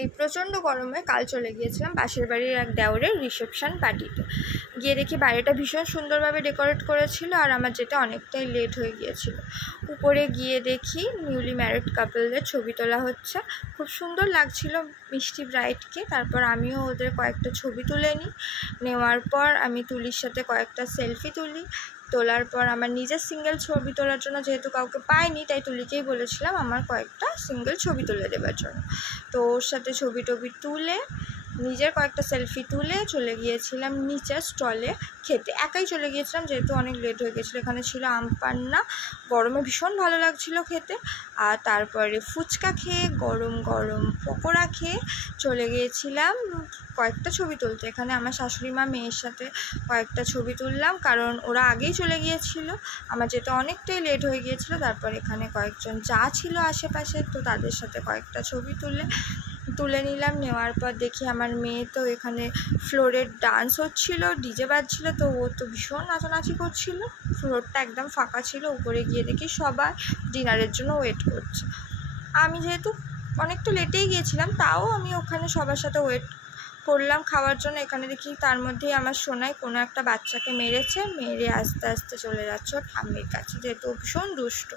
এই প্রচণ্ড গরমে কাল চলে গিয়েছিলাম পাশের বাড়ির এক দেওরের রিসেপশন পার্টিতে। গিয়ে দেখি বাড়িটা ভীষণ সুন্দরভাবে ডেকোরেট করেছিল, আর আমার যেতে অনেকটাই লেট হয়ে গিয়েছিল। উপরে গিয়ে দেখি নিউলি ম্যারিড কাপলদের ছবি তোলা হচ্ছে, খুব সুন্দর লাগছিল মিষ্টি ব্রাইডকে। তারপর আমিও ওদের কয়েকটা ছবি তুলে নিই। নেওয়ার পর আমি তুলির সাথে কয়েকটা সেলফি তুলি। তোলার পর আমার নিজের সিঙ্গেল ছবি তোলার জন্য যেহেতু কাউকে পাইনি, তাই তুলিকেই বলেছিলাম আমার কয়েকটা সিঙ্গেল ছবি তুলে দেওয়ার জন্য। তো ওর সাথে ছবি তুলে নিজের কয়েকটা সেলফি তুলে চলে গিয়েছিলাম নিচের স্টলে খেতে। একাই চলে গিয়েছিলাম যেহেতু অনেক লেট হয়ে গেছিলো। এখানে ছিল আম পান্না, গরমে ভীষণ ভালো লাগছিলো খেতে। আর তারপরে ফুচকা খেয়ে গরম গরম পকোড়া খেয়ে চলে গিয়েছিলাম কয়েকটা ছবি তুলতে। এখানে আমার শাশুড়ি মা মেয়ের সাথে কয়েকটা ছবি তুললাম, কারণ ওরা আগেই চলে গিয়েছিল, আমার যেতে অনেকটাই লেট হয়ে গিয়েছিলো। তারপর এখানে কয়েকজন যা ছিল আশেপাশে, তো তাদের সাথে কয়েকটা ছবি তুলে নিলাম। নেওয়ার পর দেখি আমার মেয়ে তো এখানে ফ্লোরের ডান্স হচ্ছিল, ডিজে বাজছিল, তো ও তো ভীষণ নাচানাচি করছিল। ফ্লোরটা একদম ফাঁকা ছিল। উপরে গিয়ে দেখি সবাই ডিনারের জন্য ওয়েট করছে। আমি যেহেতু অনেকটা লেটেই গিয়েছিলাম, তাও আমি ওখানে সবার সাথে ওয়েট করলাম খাওয়ার জন্য। এখানে দেখি তার মধ্যেই আমার সোনাই কোনো একটা বাচ্চাকে মেরে আস্তে আস্তে চলে যাচ্ছে ওর ঠাম্মির কাছে, যেহেতু ভীষণ দুষ্ট।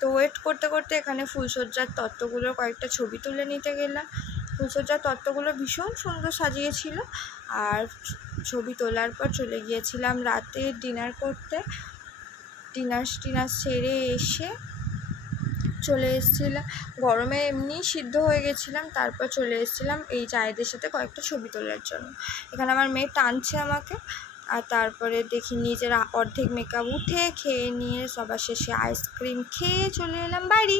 তো ওয়েট করতে করতে এখানে ফুলসজ্জার তত্ত্বগুলোর কয়েকটা ছবি তুলে নিতে গেলাম। ফুলসজ্জার তত্ত্বগুলো ভীষণ সুন্দর সাজিয়েছিল। আর ছবি তোলার পর চলে গিয়েছিলাম রাতে ডিনার করতে। ডিনার সেরে এসে চলে এসেছিলাম, গরমে এমনি সিদ্ধ হয়ে গেছিলাম। তারপর চলে এসেছিলাম এই জায়েদের সাথে কয়েকটা ছবি তোলার জন্য। এখানে আমার মেয়ে টানছে আমাকে। আর তারপরে দেখি নিজের অর্ধেক মেকআপ উঠে খেয়ে নিয়ে সবার শেষে আইসক্রিম খেয়ে চলে এলাম বাড়ি।